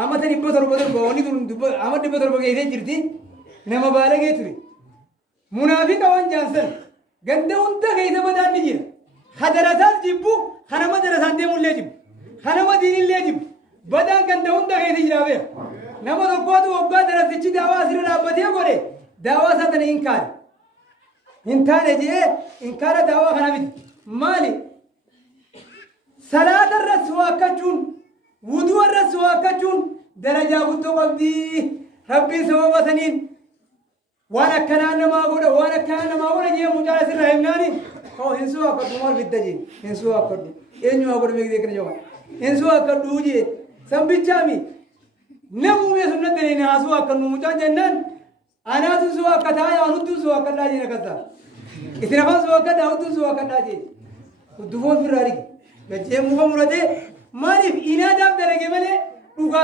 amma tan ibbo torba torba wani kun amma dibbo torba geessee jirti nama baala geeturi munaafiqa waan jaansan ganda hunda keessa badaan ni jira hadarasaas jibbu kana madarasaan deemullee jibbu kana madiinillee jibbu badaan ganda hunda keessa jira beeku nama tokkootu waggaa darasichi daawaa asirra dhaabbatee godhe daawaa isaa tana inkaara intaane jee inkaara daawaa kana miti maali salaata irratti waakkachuun wuduu irratti waakkachuun darajaa guddoo qabdii rabbii sababa saniin waan akkanaa namaa godha jee mucaa asirraa himnaani hin suu akkadhu maal fidda jee hin suu akkadhu eenyu haa godhu beekdee kana jawaa hin suu akkadhu jee sambichaami namuu mee sunnat danii haasuu akkanu mucaa jennaan anaatu suu akkataa yaanuttu suu akkadhaa jee nakasa isin afaan suu akkadhaa huttu suu akkadhaa jee huddufoon firraa dhigi gajjee muka muratee maaliif inaadaaf dalage malee dhugaa